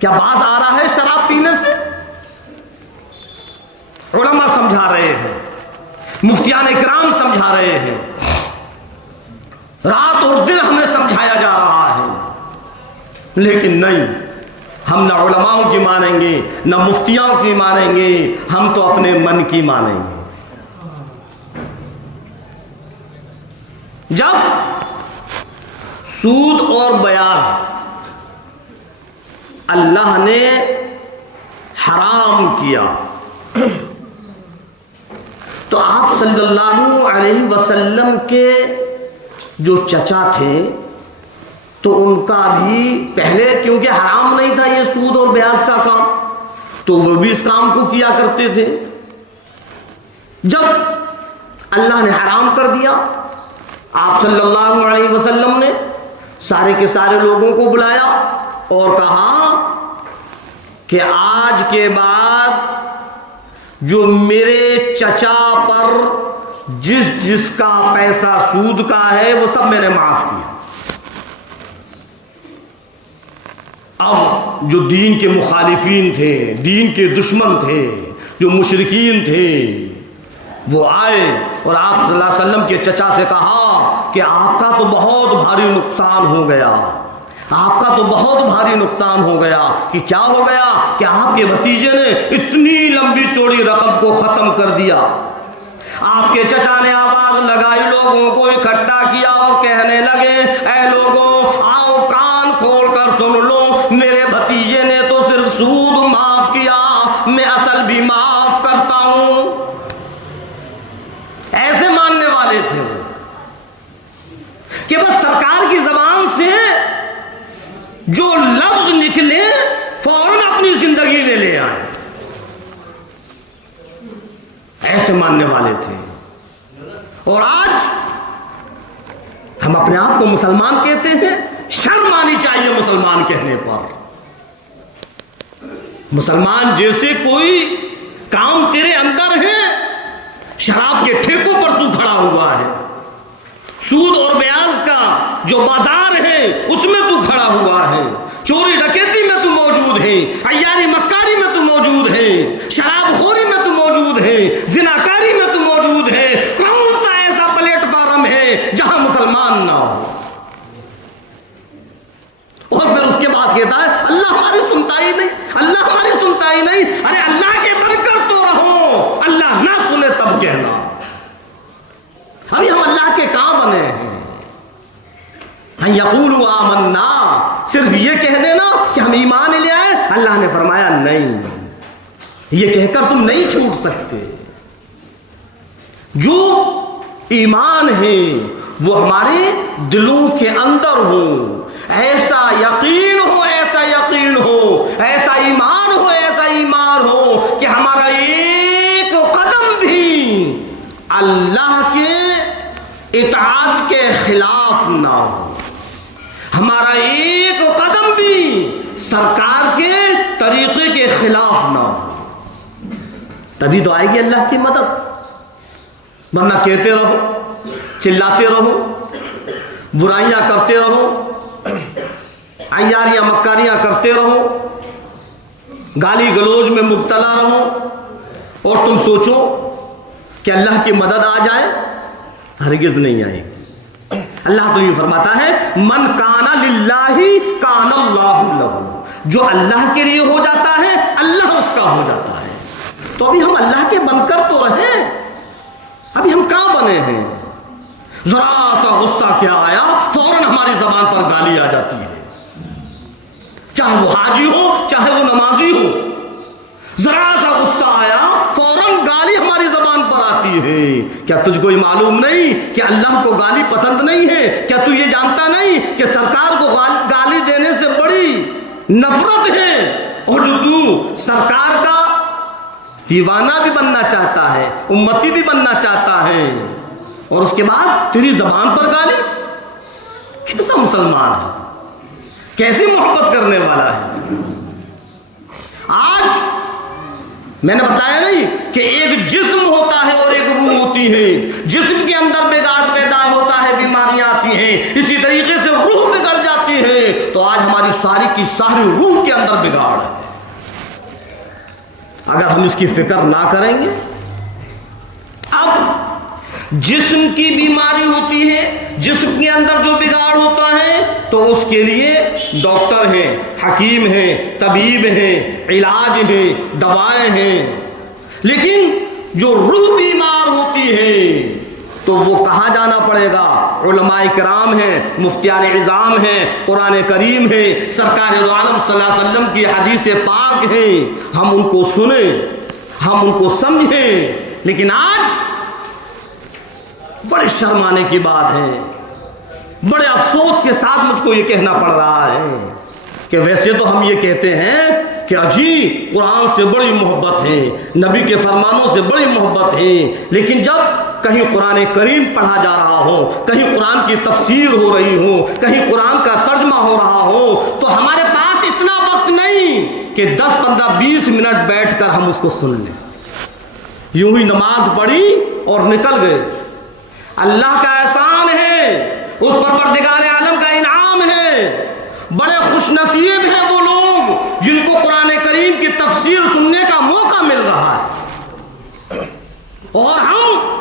क्या बाज आ रहा है शराब पीने से? उलमा समझा रहे हैं, मुफ्तियान इकराम समझा रहे हैं, रात और दिन हमें समझाया जा रहा है, लेकिन नहीं, हम ना उलमाओं की मानेंगे ना मुफ्तियों की मानेंगे, हम तो अपने मन की मानेंगे। जब सूद और ब्याज अल्लाह ने हराम किया तो आप सल्लल्लाहु अलैहि वसल्लम के जो चचा थे तो उनका भी पहले, क्योंकि हराम नहीं था ये सूद और ब्याज का काम, तो वो भी इस काम को किया करते थे। जब अल्लाह ने हराम कर दिया, आप सल्लल्लाहु अलैहि वसल्लम ने सारे के सारे लोगों को बुलाया और कहा कि आज के बाद जो मेरे चचा पर जिसका पैसा सूद का है वो सब मैंने माफ किया। अब जो दीन के मुखालिफीन थे, दीन के दुश्मन थे, जो मुशरिकीन थे, वो आए और आप सल्लल्लाहु अलैहि वसल्लम के चचा से कहा कि आपका तो बहुत भारी नुकसान हो गया, आपका तो बहुत भारी नुकसान हो गया। कि क्या हो गया? कि आपके भतीजे ने इतनी लंबी चौड़ी रकम को खत्म कर दिया। आपके चचा ने आवाज लगाई, लोगों को इकट्ठा किया और कहने लगे, ऐ लोगों आओ कान खोल कर सुन लो, मेरे भतीजे ने तो सिर्फ सूद माफ किया, मैं असल भी माफ करता हूं। ऐसे मानने वाले थे वो कि बस सरकार की जबान से जो लफ्ज निकले फौरन अपनी जिंदगी में ले आए, ऐसे मानने वाले थे। और आज हम अपने आप को मुसलमान कहते हैं, शर्म आनी चाहिए मुसलमान कहने पर। मुसलमान जैसे कोई काम तेरे अंदर है, शराब के ठेकों पर तू खड़ा हुआ है, सूद और ब्याज का जो बाजार है उसमें तू खड़ा हुआ है, चोरी डकैती में तू मौजूद है, अय्यारी मक्कारी में तू मौजूद है, शराबखोरी में तू मौजूद है, जिनाकारी में तू मौजूद है। कौन सा ऐसा प्लेटफॉर्म है जहां मुसलमान ना हो? और फिर उसके बाद कहता है अल्लाह हमारी सुनता ही नहीं, अल्लाह हमारी सुनता ही नहीं। अरे अल्लाह के बनकर तो रहो, अल्लाह ना सुने तब कहना। अभी हम अल्लाह के कहां बने हैं? यक़ूलु आमन्ना, सिर्फ ये कह देना कि हम ईमान ले आए। अल्लाह ने फरमाया नहीं, ये कहकर तुम नहीं छूट सकते। जो ईमान है वो हमारे दिलों के अंदर हो, ऐसा यकीन हो, ऐसा यकीन हो, ऐसा ईमान हो, ऐसा ईमान हो कि हमारा एक कदम भी अल्लाह के इताअत के खिलाफ ना हो, हमारा एक कदम भी सरकार के तरीके के खिलाफ ना हो। तभी तो आएगी अल्लाह की मदद। वरना कहते रहो, चिल्लाते रहो, बुराइयां करते रहो, अय्यारियां मक्कारियां करते रहो, गाली गलौज में मुब्तला रहो और तुम सोचो कि अल्लाह की मदद आ जाए, हरगिज नहीं आएगी। अल्लाह तो ये फरमाता है मन काना लिल्लाही काना अल्लाहु लहू, जो अल्लाह के लिए हो जाता है अल्लाह उसका हो जाता है। तो अभी हम अल्लाह के बनकर तो रहे, अभी हम कहां बने हैं? जरा सा गुस्सा क्या आया फौरन हमारी जबान पर गाली आ जाती है, चाहे वो हाजी हो चाहे वो नमाजी हो। जरा सा गुस्सा आया फौरन गाली हमारी जबान पर आती है। क्या तुझको ये मालूम नहीं कि अल्लाह को गाली पसंद नहीं है? क्या तू ये जानता नहीं कि सरकार को गाली देने से बड़ी नफरत है? और जो तू सरकार का दीवाना भी बनना चाहता है, उम्मती भी बनना चाहता है, और उसके बाद तेरी जबान पर गाली? कैसा मुसलमान है? कैसी मोहब्बत करने वाला है? आज मैंने बताया नहीं कि एक जिस्म होता है और एक रूह होती है। जिस्म के अंदर बिगाड़ पैदा होता है, बीमारियां आती हैं, इसी तरीके से रूह बिगड़ जाती है। तो आज हमारी सारी की सारी रूह के अंदर बिगाड़ है। अगर हम इसकी फिक्र ना करेंगे, अब जिस्म की बीमारी होती है, जिस्म के अंदर जो बिगाड़ होता है, तो उसके लिए डॉक्टर हैं, हकीम हैं, तबीब हैं, इलाज है, दवाएं हैं। लेकिन जो रूह बीमार होती है तो वो कहाँ जाना पड़ेगा? उलमाए किराम हैं, मुफ्तियान इज़ाम हैं, कुरान करीम है, सरकार दो आलम सल्लल्लाहु अलैहि वसल्लम की हदीस पाक है। हम उनको सुने, हम उनको समझें। लेकिन आज बड़े शर्माने की बात है, बड़े अफसोस के साथ मुझको ये कहना पड़ रहा है कि वैसे तो हम ये कहते हैं कि अजी कुरान से बड़ी मोहब्बत है, नबी के फरमानों से बड़ी मोहब्बत है, लेकिन जब कहीं कुरान करीम पढ़ा जा रहा हो, कहीं कुरान की तफसीर हो रही हो, कहीं कुरान का तर्जमा हो रहा हो, तो हमारे पास इतना वक्त नहीं कि 10, 15, 20 मिनट बैठकर हम उसको सुन लें। यूं ही नमाज पढ़ी और निकल गए। अल्लाह का एहसान है, उस परवरदिगार आलम का इनाम है। बड़े खुशनसीब हैं वो लोग जिनको कुरान करीम की तफसीर सुनने का मौका मिल रहा है। और हम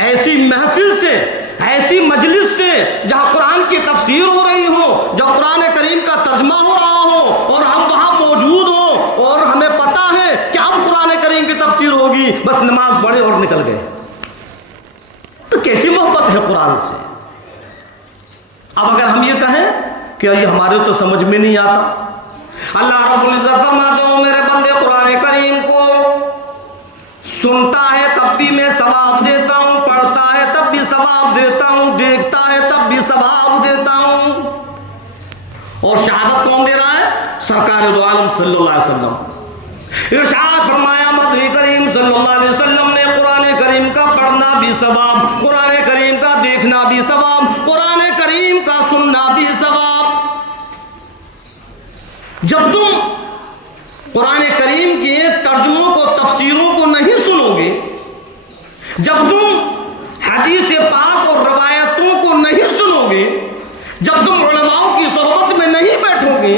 ऐसी महफिल से, ऐसी मजलिस से जहां कुरान की तफसीर हो रही हो, जहां कुरान करीम का तर्जमा हो रहा हो, और हम वहां मौजूद हो और हमें पता है कि अब कुरान करीम की तफसीर होगी, बस नमाज पढ़े और निकल गए, तो कैसी मोहब्बत है कुरान से? अब अगर हम ये कहें कि ये हमारे तो समझ में नहीं आता, अल्लाह रब्बुल इज्जत फरमाते हो मेरे बंदे कुरान करीम को सुनता है तब भी मैं सवाब देता हूं, पढ़ता है तब भी सवाब देता हूं, देखता है तब भी सवाब देता हूं। और शहादत कौन दे रहा है? सरकार दो आलम सल्लल्लाहु अलैहि वसल्लम। इरशाद फरमाया मदनी करीम सल्लल्लाहु अलैहि वसल्लम ने कुरान करीम का पढ़ना भी सवाब, कुरान करीम का देखना भी सवाब, कुरान करीम का सुनना भी सवाब। जब तुम कुरान करीम के तर्जुमों को, तफसीरों को नहीं सुनोगे, जब तुम हदीस पाक और रवायतों को नहीं करोगे, जब तुम उलमाओं की सोहबत में नहीं बैठोगे,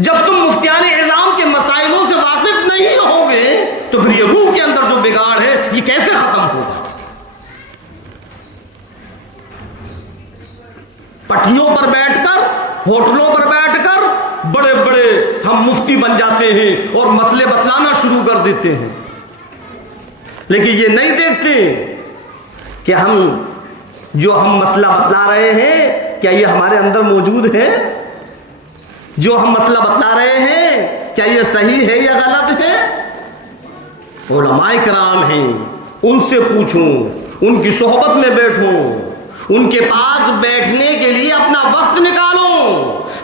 जब तुम मुफ्तियान इज़ाम के मसाइलों से वाकिफ नहीं होगे, तो फिर ये रूह के अंदर जो बिगाड़ है ये कैसे खत्म होगा? पटरियों पर बैठकर, होटलों पर बैठकर बड़े बड़े हम मुफ्ती बन जाते हैं और मसले बतलाना शुरू कर देते हैं, लेकिन ये नहीं देखते कि हम मसला बतला रहे हैं, क्या ये हमारे अंदर मौजूद है? जो हम मसला बतला रहे हैं क्या ये सही है या गलत है? उलमाए किराम हैं, उनसे पूछूं, उनकी सोहबत में बैठूं, उनके पास बैठने के लिए अपना वक्त निकालो,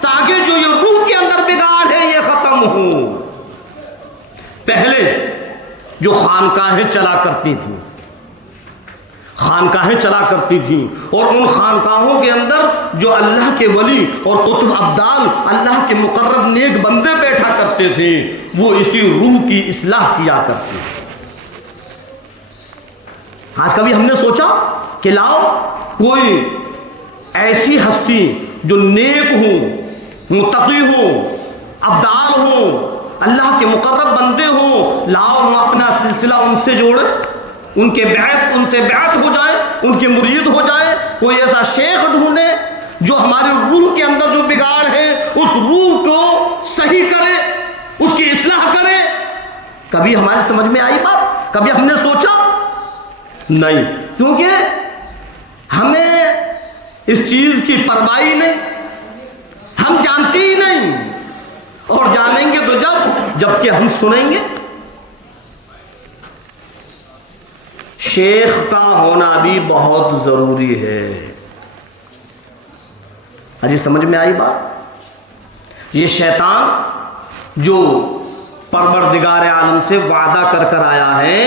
ताकि जो ये रूह के अंदर बिगाड़ है ये खत्म हो। पहले जो खानकाहें चला करती थी, खानकाहें चला करती थी, और उन खानकाहों के अंदर जो अल्लाह के वली और कुतुब अब्दाल, अल्लाह के मुकर्रब नेक बंदे बैठा करते थे, वो इसी रूह की इस्लाह किया करते थे। आज कभी हमने सोचा कि लाओ कोई ऐसी हस्ती जो नेक हो, मुत्तकी हो, अब्दाल हो, अल्लाह के मुकर्रब बंदे हो, लाओ हम अपना सिलसिला उनसे जोड़े, उनसे बैत हो जाए, उनके मुरीद हो जाए। कोई ऐसा शेख ढूंढे जो हमारी रूह के अंदर जो बिगाड़ है उस रूह को सही करे, उसकी इस्लाह करे। कभी हमारी समझ में आई बात? कभी हमने सोचा? नहीं, क्योंकि हमें इस चीज की परवाह नहीं, हम जानते ही नहीं, और जानेंगे तो जबकि हम सुनेंगे। शेख का होना भी बहुत जरूरी है। अजी समझ में आई बात? ये शैतान जो परवरदिगार आलम से वादा कर कर आया है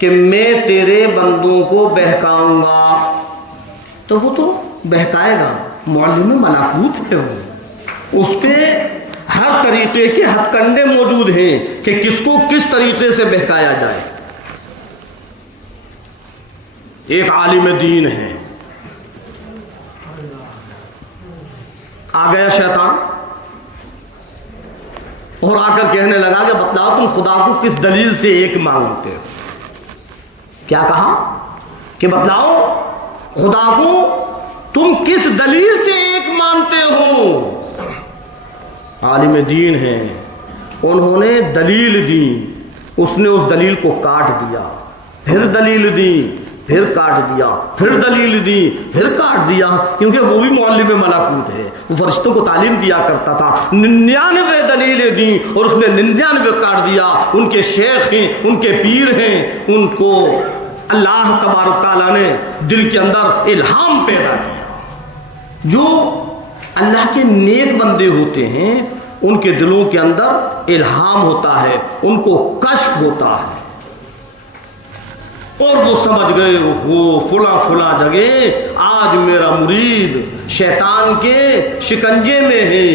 कि मैं तेरे बंदों को बहकाऊंगा, तो वो तो बहकाएगा, मौलिम मलाकूत है वो, उस पे हर तरीके के हथकंडे मौजूद हैं कि किसको किस तरीके से बहकाया जाए। एक आलिम दीन है, आ गया शैतान और आकर कहने लगा कि बतलाओ तुम खुदा को किस दलील से एक मांगते हो? क्या कहा कि बतलाओ खुदा को तुम किस दलील से एक मानते हो? आलिम दीन है, उन्होंने दलील दी, उसने उस दलील को काट दिया, फिर दलील दी, फिर काट दिया, फिर दलील दी, फिर काट दिया, क्योंकि वो भी मौलिम मलाकूत है, वो फरिश्तों को तालीम दिया करता था। 99 दलीलें दी और उसने 99 काट दिया। उनके शेख हैं, उनके पीर हैं, उनको अल्लाह तबारक तआला ने दिल के अंदर इल्हाम पैदा किया। जो अल्लाह के नेक बंदे होते हैं उनके दिलों के अंदर इल्हाम होता है, उनको कश्फ होता है, और वो समझ गए हो फुला फुला जगह आज मेरा मुरीद शैतान के शिकंजे में है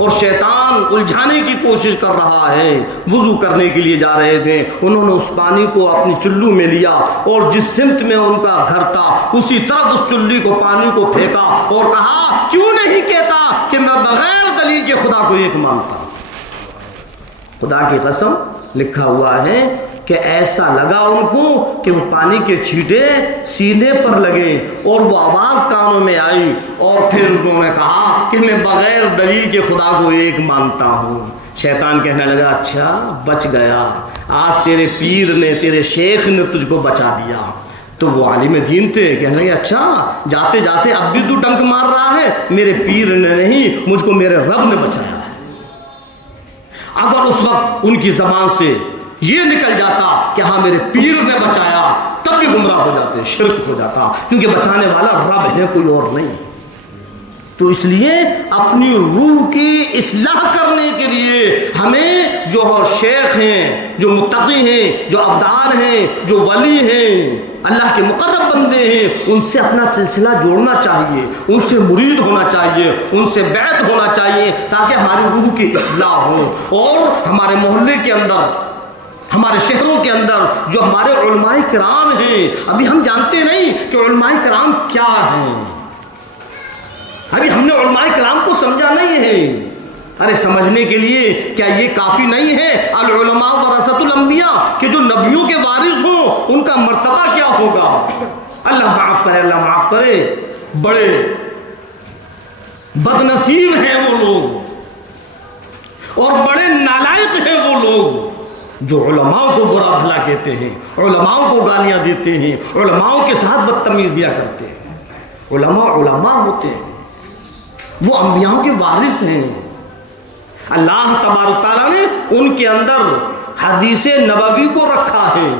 और शैतान उलझाने की कोशिश कर रहा है। वुजू करने के लिए जा रहे थे, उन्होंने उस पानी को अपनी चुल्लू में लिया और जिस सिमत में उनका घर था उसी तरफ उस चुल्ली को पानी को फेंका और कहा, क्यों नहीं कहता कि मैं बगैर दलील के खुदा को एक मानता हूं? खुदा की कसम लिखा हुआ है कि ऐसा लगा उनको कि वो पानी के छींटे सीने पर लगे और वो आवाज़ कानों में आई और फिर उन्होंने कहा कि मैं बगैर दलील के खुदा को एक मानता हूँ। शैतान कहने लगा, अच्छा बच गया, आज तेरे पीर ने, तेरे शेख ने तुझको बचा दिया। तो वो आलिम दीन थे, कहने लगे, अच्छा जाते जाते अब भी तू डंक मार रहा है, मेरे पीर ने नहीं, मुझको मेरे रब ने बचाया है। अगर उस वक्त उनकी ज़बान से ये निकल जाता कि हाँ मेरे पीर ने बचाया, तब भी गुमराह हो जाते, शिर्क हो जाता, क्योंकि बचाने वाला रब है, कोई और नहीं। तो इसलिए अपनी रूह की इस्लाह करने के लिए हमें जो शेख हैं, जो मुत्तकी हैं, जो अब्दाल हैं, जो वली हैं, अल्लाह के मुकर्रब बंदे हैं, उनसे अपना सिलसिला जोड़ना चाहिए, उनसे मुरीद होना चाहिए, उनसे बैत होना चाहिए, ताकि हमारी रूह की इस्लाह हो। और हमारे मोहल्ले के अंदर, हमारे शहरों के अंदर जो हमारे उलमाए किराम हैं, अभी हम जानते नहीं कि उलमाए किराम क्या हैं। अभी हमने उलमाए कलाम को समझा नहीं है। अरे समझने के लिए क्या ये काफी नहीं है? अल उलमा वरसतुल अंबिया, कि जो नबियों के वारिस हों उनका मर्तबा क्या होगा? अल्लाह माफ करे, अल्लाह माफ करे। बड़े बदनसीब हैं वो लोग और बड़े नालायक हैं वो लोग जो उलमाओं को बुरा भला कहते हैं, उलमाओं को गालियां देते हैं, उलमाओं के साथ बदतमीजियां करते हैं। उलमा होते हैं, वो अंबियाओं के वारिस हैं। अल्लाह तबारक तआला ने उनके अंदर हदीस नबवी को रखा है।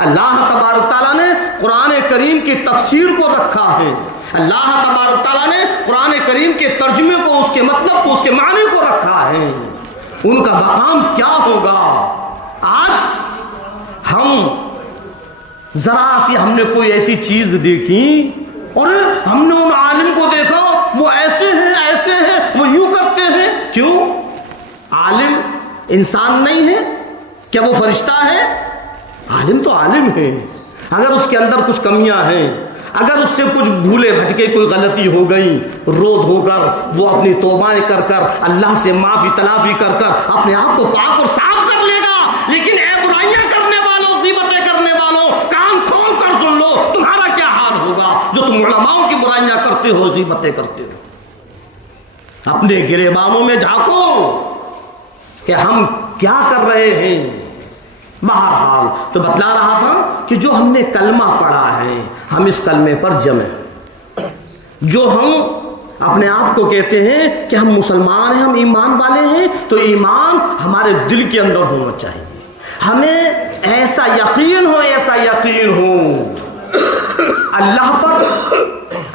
अल्लाह तबारक तआला ने कुरान करीम की तफसीर को रखा है। अल्लाह तबारक तआला ने कुरान करीम के तर्जुमे को, उसके मतलब को, उसके माने को रखा है। उनका मकाम क्या होगा? आज हम जरा सी हमने कोई ऐसी चीज देखी और हमने उन आलिम को देखा, वो ऐसे हैं, वो यूं करते हैं। क्यों? आलिम इंसान नहीं है क्या? वो फरिश्ता है? आलिम तो आलिम है। अगर उसके अंदर कुछ कमियां हैं, अगर उससे कुछ भूले भटके कोई गलती हो गई, रो धोकर वो अपनी तौबाएं कर कर अल्लाह से माफी तलाफी कर कर अपने आप को पाक और साफ कर लेगा। लेकिन ए बुराइयां करने वालों, गीबतें करने वालों, कान खोल कर सुन लो, तुम्हारा क्या हाल होगा जो तुम उलमाओं की बुराइयां करते हो, गीबतें करते हो। अपने गिरेबानों में झांको कि हम क्या कर रहे हैं। बहरहाल तो बतला रहा था कि जो हमने कलमा पढ़ा है, हम इस कलमे पर जमे। जो हम अपने आप को कहते हैं कि हम मुसलमान हैं, हम ईमान वाले हैं, तो ईमान हमारे दिल के अंदर होना चाहिए। हमें ऐसा यकीन हो अल्लाह पर,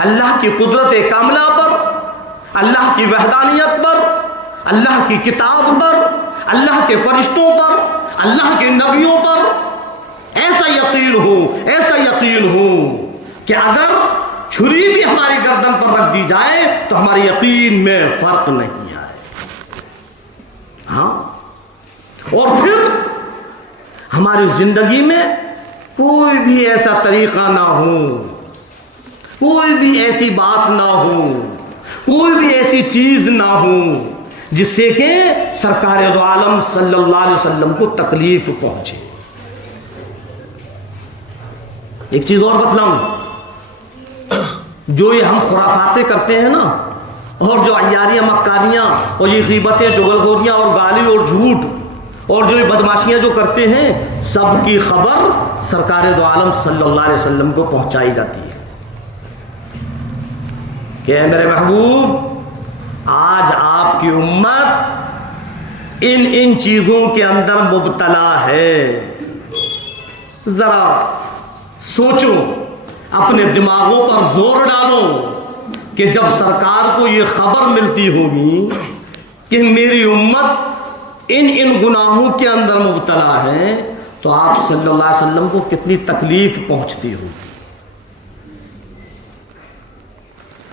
अल्लाह की कुदरत कामला पर, अल्लाह की वहदानियत पर, अल्लाह की किताब पर, अल्लाह के फरिश्तों पर, अल्लाह के नबियों पर ऐसा यकीन हो कि अगर छुरी भी हमारी गर्दन पर रख दी जाए तो हमारे यकीन में फर्क नहीं आए। हाँ, और फिर हमारी जिंदगी में कोई भी ऐसा तरीका ना हो, कोई भी ऐसी बात ना हो, कोई भी ऐसी चीज ना हो जिससे कि सरकार दो आलम सल्लल्लाहु अलैहि वसल्लम को तकलीफ पहुंचे। एक चीज और बतलाऊं, जो ये हम खुराफाते करते हैं ना, और जो अय्यारियां मक्कारियां और ये गीबतें, चुगलखोरियां और गाली और झूठ और जो ये बदमाशियां जो करते हैं, सबकी खबर सरकार दो आलम सल्लल्लाहु अलैहि वसल्लम को पहुंचाई जाती है कि मेरे महबूब, आज आपकी उम्मत इन चीजों के अंदर मुब्तला है। जरा सोचो, अपने दिमागों पर जोर डालो कि जब सरकार को यह खबर मिलती होगी कि मेरी उम्मत इन गुनाहों के अंदर मुब्तला है, तो आप सल्लल्लाहु अलैहि वसल्लम को कितनी तकलीफ पहुंचती होगी।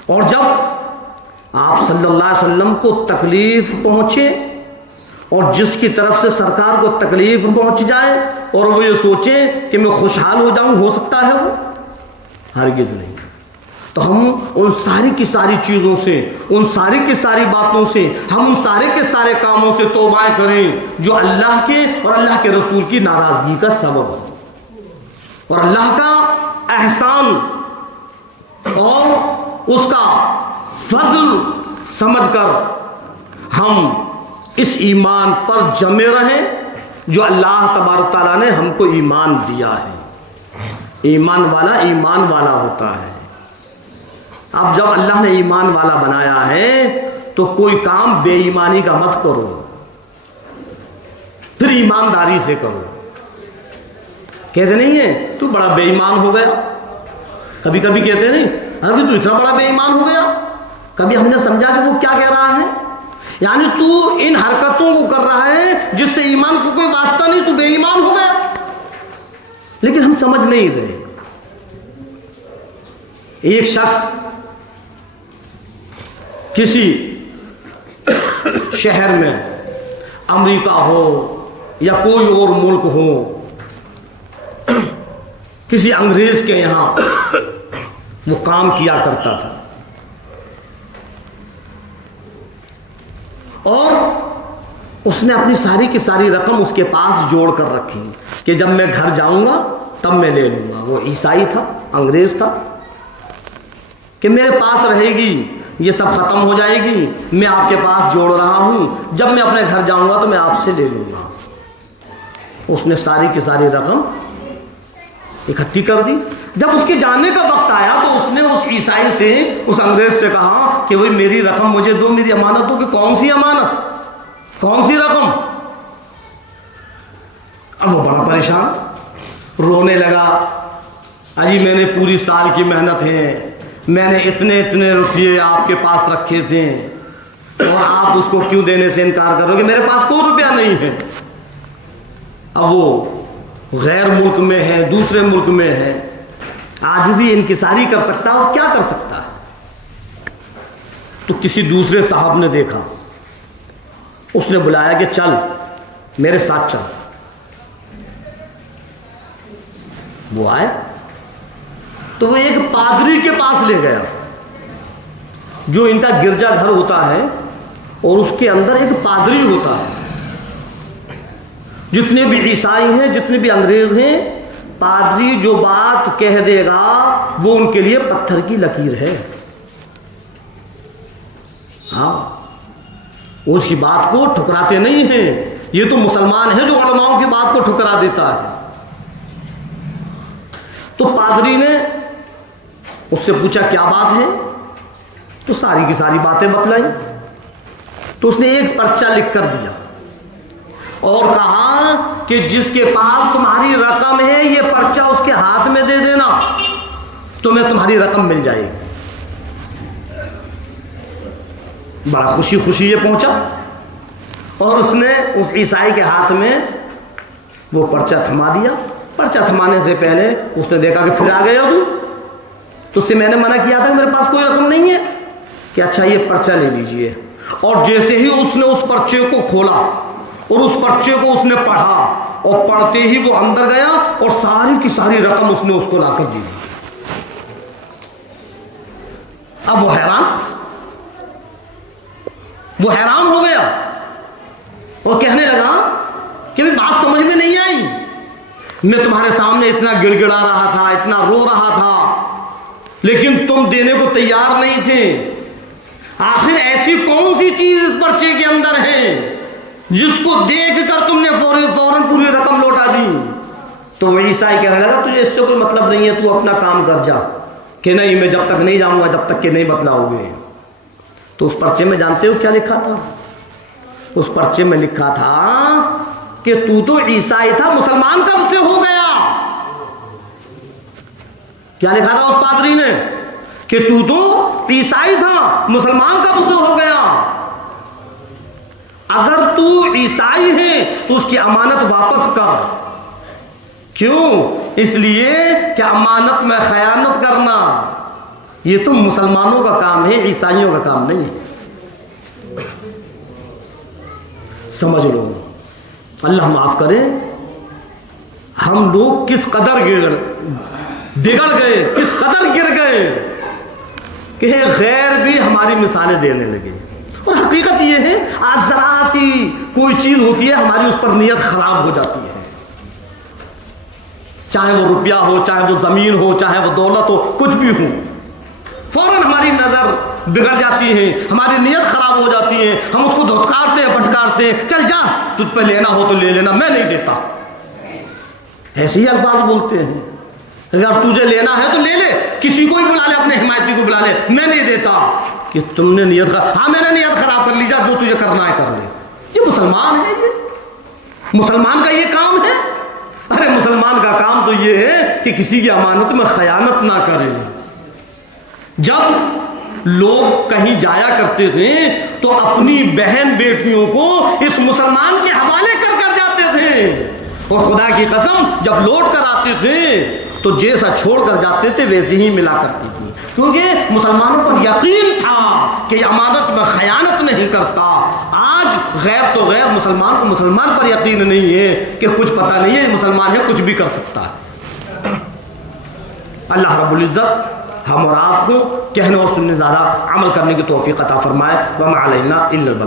और जब आप सल्लल्लाहु अलैहि वसल्लम को तकलीफ पहुंचे और जिसकी तरफ से सरकार को तकलीफ पहुंच जाए और वो ये सोचे कि मैं खुशहाल हो जाऊं, हो सकता है वो? हरगिज़ नहीं। तो हम उन सारी की सारी चीज़ों से, उन सारी की सारी बातों से, हम उन सारे के सारे कामों से तौबा करें जो अल्लाह के और अल्लाह के रसूल की नाराज़गी का सबब हो, और अल्लाह का एहसान और उसका फजल समझकर हम इस ईमान पर जमे रहें जो अल्लाह तबारक तआला ने हमको ईमान दिया है। ईमान वाला होता है। अब जब अल्लाह ने ईमान वाला बनाया है तो कोई काम बेईमानी का मत करो, फिर ईमानदारी से करो। कहते नहीं है तू बड़ा बेईमान हो गया, कभी कभी कहते नहीं अरे तू इतना बड़ा बेईमान हो गया। कभी हमने समझा कि वो क्या कह रहा है, यानी तू इन हरकतों को कर रहा है जिससे ईमान को कोई वास्ता नहीं, तू बेईमान हो गया। लेकिन हम समझ नहीं रहे। एक शख्स किसी शहर में, अमेरिका हो या कोई और मुल्क हो, किसी अंग्रेज के यहां वो काम किया करता था। और उसने अपनी सारी की सारी रकम उसके पास जोड़ कर रखी कि जब मैं घर जाऊंगा तब मैं ले लूंगा। वो ईसाई था, अंग्रेज था, कि मेरे पास रहेगी, ये सब खत्म हो जाएगी, मैं आपके पास जोड़ रहा हूं, जब मैं अपने घर जाऊंगा तो मैं आपसे ले लूंगा। उसने सारी की सारी रकम इकट्ठी कर दी। जब उसके जाने का वक्त आया तो उसने उस ईसाई से, उस अंग्रेज से कहा कि भाई मेरी रकम मुझे दो, मेरी अमानत हो। कि कौन सी अमानत, कौन सी रकम? अब वो बड़ा परेशान, रोने लगा। अजी मैंने पूरी साल की मेहनत है, मैंने इतने इतने रुपये आपके पास रखे थे और आप उसको क्यों देने से इनकार करोगे? मेरे पास कोई रुपया नहीं है। अब वो गैर मुल्क में है, दूसरे मुल्क में है, आजिज़ी इनकिसारी कर सकता है और क्या कर सकता है। तो किसी दूसरे साहब ने देखा, उसने बुलाया कि चल मेरे साथ चल। वो आए तो वो एक पादरी के पास ले गया, जो इनका गिरजाघर होता है और उसके अंदर एक पादरी होता है। जितने भी ईसाई हैं, जितने भी अंग्रेज हैं, पादरी जो बात कह देगा वो उनके लिए पत्थर की लकीर है। हाँ, उसकी बात को ठुकराते नहीं हैं। ये तो मुसलमान है जो उलमाओं की बात को ठुकरा देता है। तो पादरी ने उससे पूछा क्या बात है, तो सारी की सारी बातें बतलाई। तो उसने एक पर्चा लिख कर दिया और कहा कि जिसके पास तुम्हारी रकम है ये पर्चा उसके हाथ में दे देना, तुम्हें तुम्हारी रकम मिल जाएगी। बड़ा खुशी खुशी ये पहुंचा और उसने उस ईसाई के हाथ में वो पर्चा थमा दिया। पर्चा थमाने से पहले उसने देखा कि फिर आ गए हो तुम, तो उससे मैंने मना किया था कि मेरे पास कोई रकम नहीं है। कि अच्छा ये पर्चा ले लीजिए। और जैसे ही उसने उस पर्चे को खोला और उस पर्चे को उसने पढ़ा और पढ़ते ही वो अंदर गया और सारी की सारी रकम उसने उसको लाकर दे दी। अब वो हैरान हो गया और कहने लगा कि बात समझ में नहीं आई, मैं तुम्हारे सामने इतना गिड़गिड़ा रहा था, इतना रो रहा था, लेकिन तुम देने को तैयार नहीं थे। आखिर ऐसी कौन सी चीज इस पर्चे के अंदर है जिसको देखकर तुमने फौरन पूरी रकम लौटा दी? तो वो ईसाई कहने लगा तुझे इससे कोई मतलब नहीं है, तू अपना काम कर जा। कि नहीं, मैं जब तक नहीं जाऊंगा जब तक कि नहीं बतलाओगे। तो उस पर्चे में जानते हो क्या लिखा था? उस पर्चे में लिखा था कि तू तो ईसाई था, मुसलमान कब से हो गया? क्या लिखा था उस पादरी ने? कि तू तो ईसाई था, मुसलमान कब से हो गया? अगर तू ईसाई है तो उसकी अमानत वापस कर। क्यों? इसलिए कि अमानत में खयानत करना ये तो मुसलमानों का काम है, ईसाइयों का काम नहीं है। समझ लो, अल्लाह माफ करे, हम लोग किस कदर बिगड़ गए, किस कदर गिर गए कि गैर भी हमारी मिसालें देने लगे। और हकीकत यह है, आज जरा सी कोई चीज होती है हमारी उस पर नियत खराब हो जाती है। चाहे वो रुपया हो, चाहे वो जमीन हो, चाहे वो दौलत हो, कुछ भी हो, फौरन हमारी नजर बिगड़ जाती है, हमारी नियत खराब हो जाती है। हम उसको धुतकारते हैं, फटकारते हैं, चल जा, तुझ पे लेना हो तो ले लेना, मैं नहीं देता। ऐसे ही अल्फाज बोलते हैं। अगर तुझे लेना है तो ले ले, किसी को भी बुला ले, अपने हिमायती को बुला ले, मैं नहीं देता। कि तुमने नियत हाँ मैंने नियत खराब कर ली, जा जो तुझे करना है कर ले। ये मुसलमान है, ये मुसलमान का ये काम है? अरे मुसलमान का काम तो ये है कि किसी की अमानत में खयानत ना करे। जब लोग कहीं जाया करते थे तो अपनी बहन बेटियों को इस मुसलमान के हवाले कर जाते थे, और खुदा की कसम जब लौट कर आते थे तो जैसा छोड़ कर जाते थे वैसे ही मिला करती थी, क्योंकि मुसलमानों पर यकीन था कि अमानत में खयानत नहीं करता। आज गैर तो गैर, मुसलमान को मुसलमान पर यकीन नहीं है कि कुछ पता नहीं है, मुसलमान है, कुछ भी कर सकता है। अल्लाह रब्बुल इज्जत हम और आपको कहने और सुनने ज़्यादा अमल करने की तौफीक अता फरमाए। व मा अलैना इल्लल बलाग।